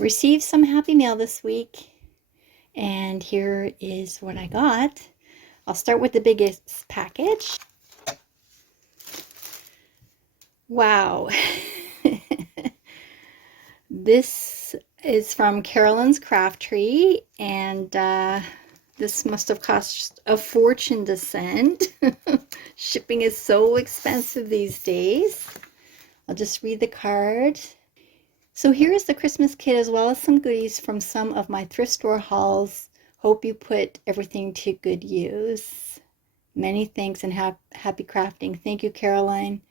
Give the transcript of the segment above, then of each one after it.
Received some happy mail this week, and here is what I got. I'll start with the biggest package. Wow. This is from Caroline's Craft Tree, and this must have cost a fortune to send. Shipping is so expensive these days. I'll just read the card. So here is the Christmas kit as well as some goodies from some of my thrift store hauls. Hope you put everything to good use. Many thanks and happy crafting. Thank you, Caroline.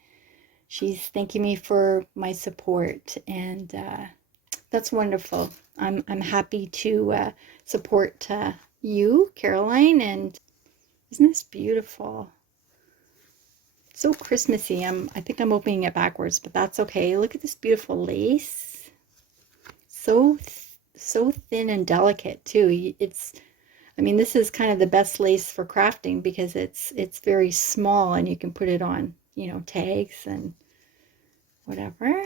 She's thanking me for my support, and that's wonderful. I'm happy to support you, Caroline, and isn't this beautiful? So Christmassy. I think I'm opening it backwards, but that's okay. Look at this beautiful lace. So thin and delicate too. I mean, this is kind of the best lace for crafting because it's very small and you can put it on, tags and whatever.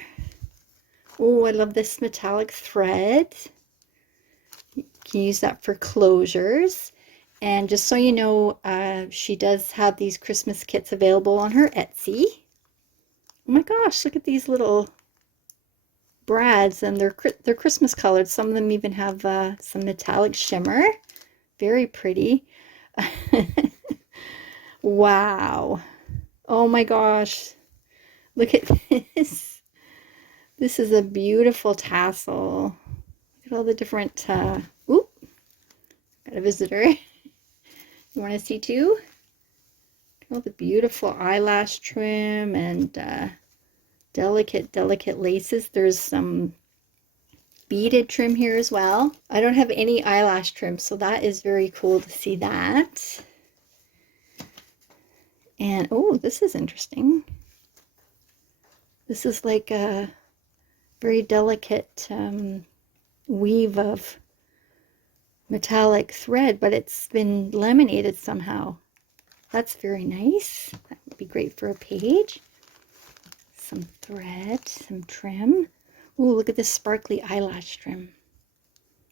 Oh, I love this metallic thread. You can use that for closures. And just so you know, she does have these Christmas kits available on her Etsy. Oh my gosh, look at these little brads, and they're Christmas colored. Some of them even have some metallic shimmer. Very pretty. Wow. Oh my gosh. Look at this. This is a beautiful tassel. Look at all the different, oop, got a visitor. You want to see too? All the beautiful eyelash trim and delicate laces. There's some beaded trim here as well. I don't have any eyelash trim, so that is very cool to see that. And oh, this is interesting. This is like a very delicate weave of metallic thread, but it's been laminated somehow. That's very nice. That would be great for a page. Some thread, some trim. Ooh, look at this sparkly eyelash trim.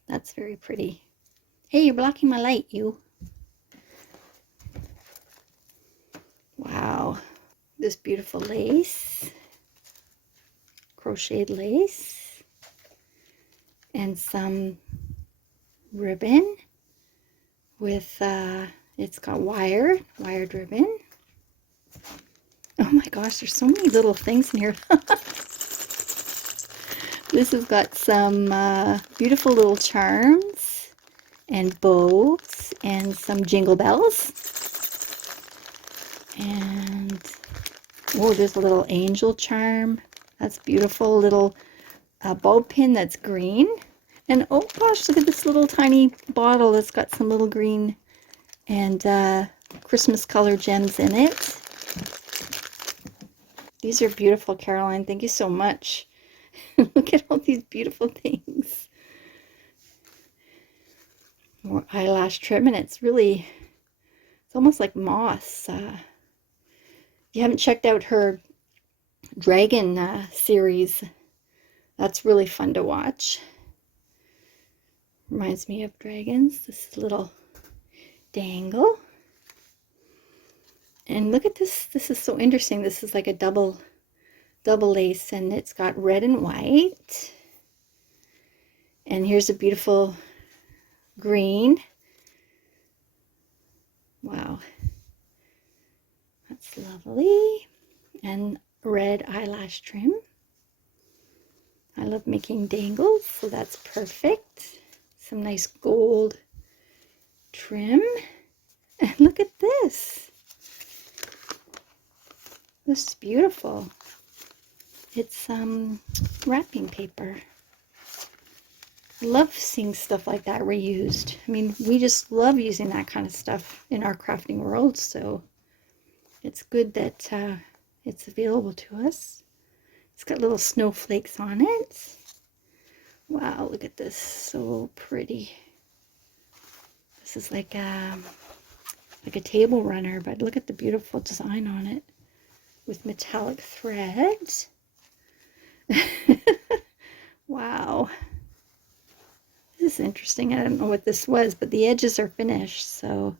That's very pretty. Hey, you're blocking my light, you. Wow. This beautiful lace. Crocheted lace. And some ribbon with, it's got wired ribbon. Oh my gosh, there's so many little things in here. This has got some beautiful little charms and bows and some jingle bells. And, oh, there's a little angel charm. That's beautiful. Little bulb pin that's green. And oh gosh, look at this little tiny bottle that's got some little green and Christmas color gems in it. These are beautiful, Caroline. Thank you so much. Look at all these beautiful things. More eyelash trim, and it's almost like moss. If you haven't checked out her dragon series, that's really fun to watch. Reminds me of dragons. This little dangle. And look at this. This is so interesting. This is like a double lace, and it's got red and white. And here's a beautiful green. Wow. That's lovely. And red eyelash trim. I love making dangles, so that's perfect. Some nice gold trim. And look at this. This is beautiful. It's wrapping paper. I love seeing stuff like that reused. I mean, we just love using that kind of stuff in our crafting world, so it's good that it's available to us. It's got little snowflakes on it. Wow, look at this. So pretty. This is like a table runner, but look at the beautiful design on it with metallic thread. Wow. interesting. I don't know what this was, but the edges are finished, so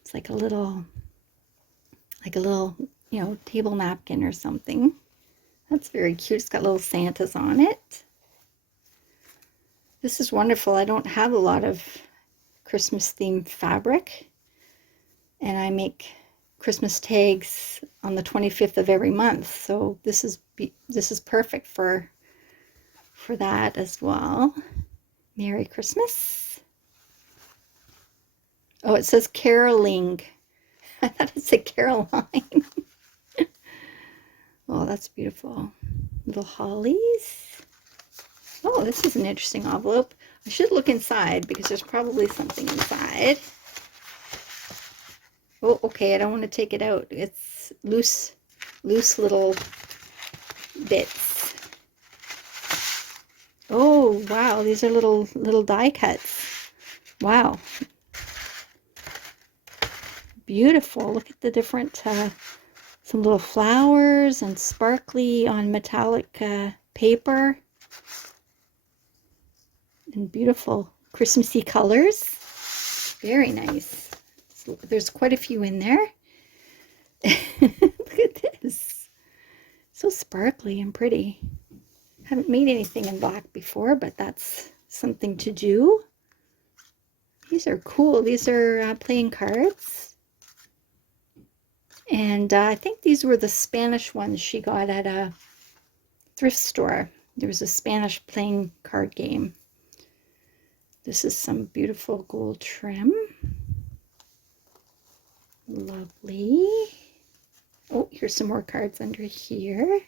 it's like a little, you know, table napkin or something. That's very cute. It's got little Santas on it. This is wonderful. I don't have a lot of Christmas themed fabric, and I make Christmas tags on the 25th of every month, so this is perfect for that as well. Merry Christmas. Oh, it says caroling. I thought it said Caroline. Oh, that's beautiful. Little hollies. Oh, this is an interesting envelope. I should look inside because there's probably something inside. Oh, okay, I don't want to take it out. It's loose little bits. Oh, wow, these are little die cuts. Wow. Beautiful. Look at the different, some little flowers and sparkly on metallic paper. And beautiful Christmassy colors. Very nice. So there's quite a few in there. Look at this. So sparkly and pretty. Haven't made anything in black before, but that's something to do. These are cool. These are playing cards. And I think these were the Spanish ones she got at a thrift store. There was a Spanish playing card game. This is some beautiful gold trim. Lovely. Oh, here's some more cards under here.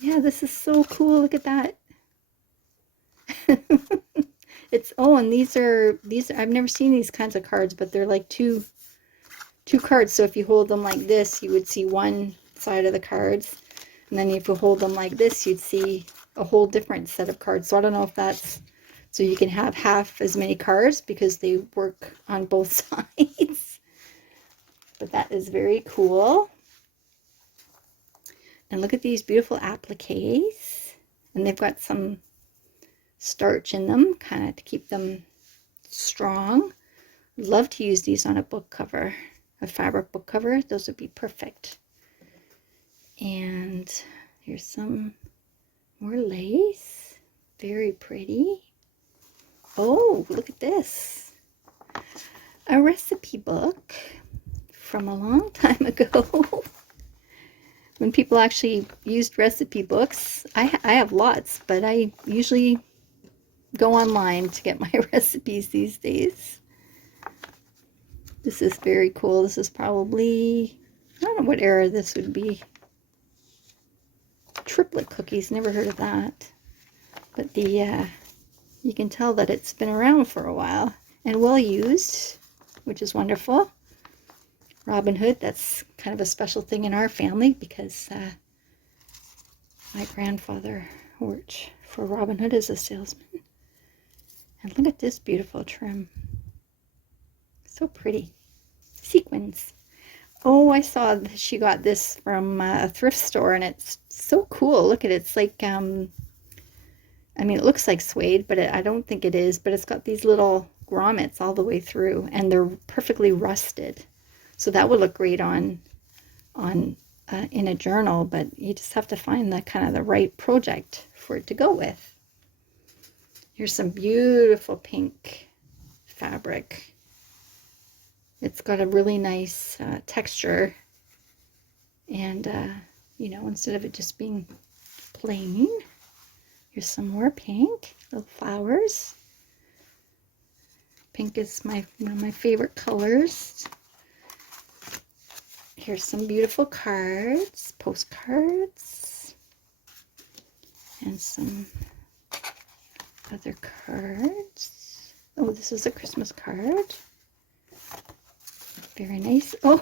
Yeah, this is so cool. Look at that. It's, oh, and these I've never seen these kinds of cards, but they're like two cards. So if you hold them like this, you would see one side of the cards. And then if you hold them like this, you'd see a whole different set of cards. So I don't know if that's so you can have half as many cards because they work on both sides. But that is very cool. And look at these beautiful appliques. And they've got some starch in them, kind of to keep them strong. Love to use these on a book cover, a fabric book cover. Those would be perfect. And here's some more lace. Very pretty. Oh, look at this. A recipe book from a long time ago. When people actually used recipe books. I have lots, but I usually go online to get my recipes these days. This is very cool. This is probably, I don't know what era this would be. Triplet cookies, never heard of that. But the you can tell that it's been around for a while and well used, which is wonderful. Robin Hood, that's kind of a special thing in our family because my grandfather worked for Robin Hood as a salesman. And look at this beautiful trim. So pretty. Sequins. Oh, I saw that she got this from a thrift store, and it's so cool. Look at it. It's like, I mean, it looks like suede, but I don't think it is. But it's got these little grommets all the way through, and they're perfectly rusted. So that would look great on in a journal, but you just have to find the kind of the right project for it to go with. Here's some beautiful pink fabric. It's got a really nice texture, and you know, instead of it just being plain. Here's some more pink, little flowers. Pink is one of my favorite colors. Here's some beautiful cards, postcards, and some other cards. Oh, this is a Christmas card. Very nice. Oh,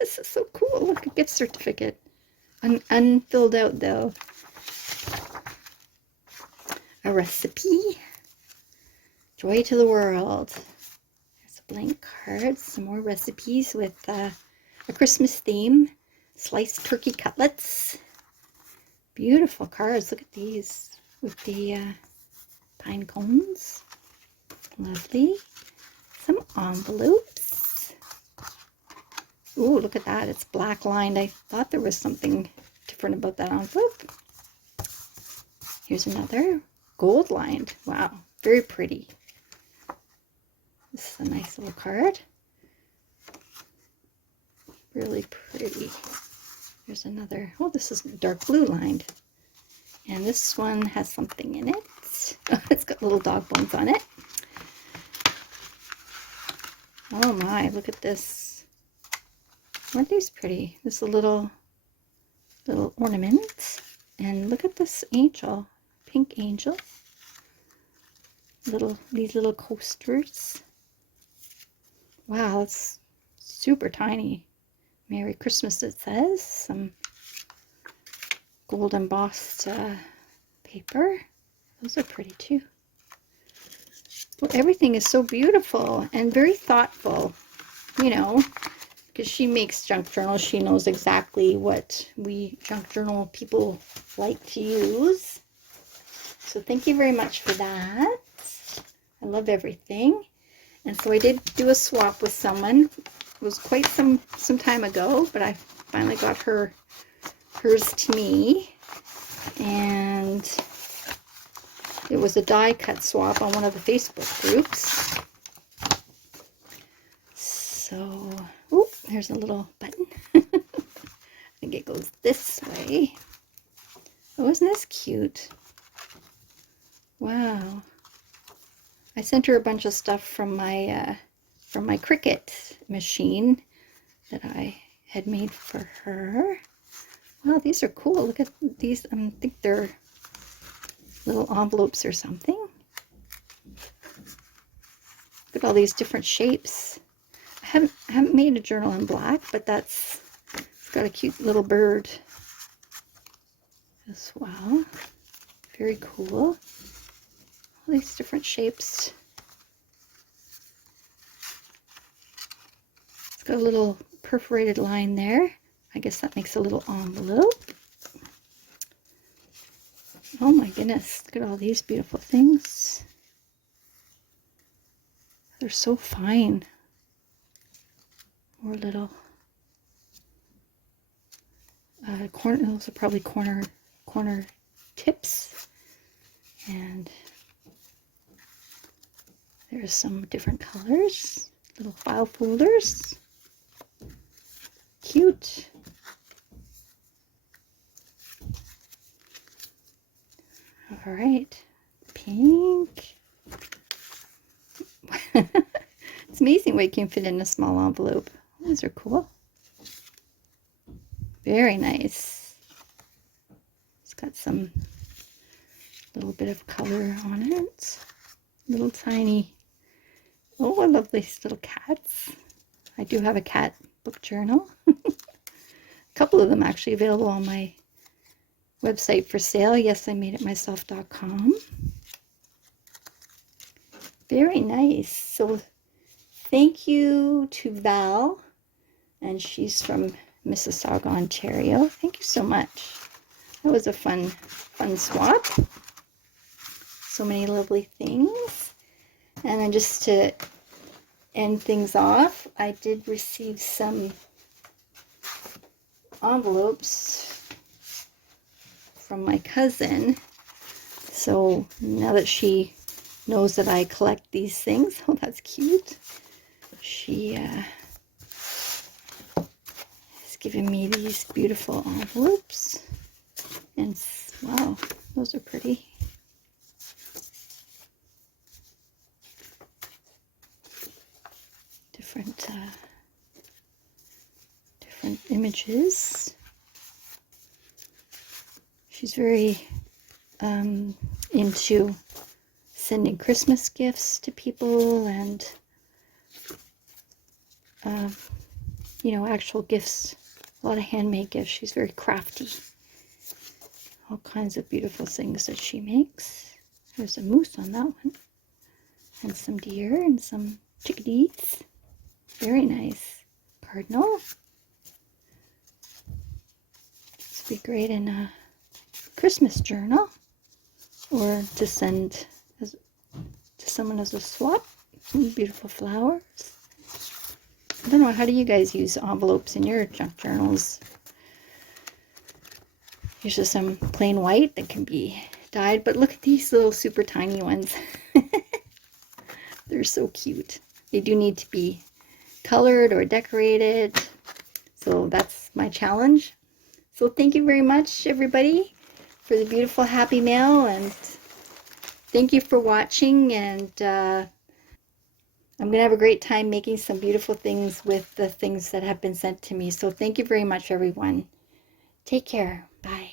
this is so cool. Look, a gift certificate. Unfilled out, though. A recipe. Joy to the world. There's a blank card. Some more recipes with a Christmas theme. Sliced turkey cutlets. Beautiful cards. Look at these. with the pine cones. Lovely. Some envelopes. Ooh, look at that. It's black lined. I thought there was something different about that envelope. Here's another gold lined. Wow, very pretty. This is a nice little card. Really pretty. There's another. Oh, this is dark blue lined. And this one has something in it. Oh, it's got little dog bones on it. Oh my, look at this. Aren't these pretty? This is a little ornament. And look at this angel, pink angel. These little coasters. Wow, it's super tiny. Merry Christmas, it says. Some gold embossed paper. Those are pretty too. Well, everything is so beautiful and very thoughtful, you know, because she makes junk journals. She knows exactly what we junk journal people like to use. So thank you very much for that. I love everything. And so I did do a swap with someone. It was quite some time ago, but I finally got hers to me. And it was a die cut swap on one of the Facebook groups. So, oh, there's a little button. I think it goes this way. Oh, isn't this cute? Wow. I sent her a bunch of stuff from my Cricut machine that I had made for her. Wow, these are cool. Look at these. I think they're little envelopes or something. Look at all these different shapes. I haven't made a journal in black, but it's got a cute little bird as well. Very cool. All these different shapes. It's got a little perforated line there. I guess that makes a little envelope. Oh my goodness, look at all these beautiful things. They're so fine. More little corner, those are probably corner tips. And there's some different colors, little file folders. Cute. All right, pink. It's amazing what you can fit in a small envelope. These are cool. Very nice. It's got some little bit of color on it. Little tiny. Oh, I love these little cats. I do have a cat book journal. A couple of them actually available on my website for sale, yesimadeitmyself.com. Very nice. So thank you to Val, and she's from Mississauga, Ontario. Thank you so much. That was a fun swap. So many lovely things. And then just to end things off, I did receive some envelopes from my cousin. So now that she knows that I collect these things, oh, that's cute. She has given me these beautiful envelopes. And wow, those are pretty. Different images. She's very into sending Christmas gifts to people and you know, actual gifts, a lot of handmade gifts. She's very crafty. All kinds of beautiful things that she makes. There's a moose on that one. And some deer and some chickadees. Very nice. Cardinal. This would be great in a Christmas journal. or to send to someone as a swap. Some beautiful flowers. I don't know, how do you guys use envelopes in your junk journals? Here's just some plain white that can be dyed, but look at these little super tiny ones. They're so cute. They do need to be colored or decorated, so that's my challenge. So thank you very much, everybody, for the beautiful happy mail, and thank you for watching, and I'm gonna have a great time making some beautiful things with the things that have been sent to me. So thank you very much, everyone. Take care. Bye.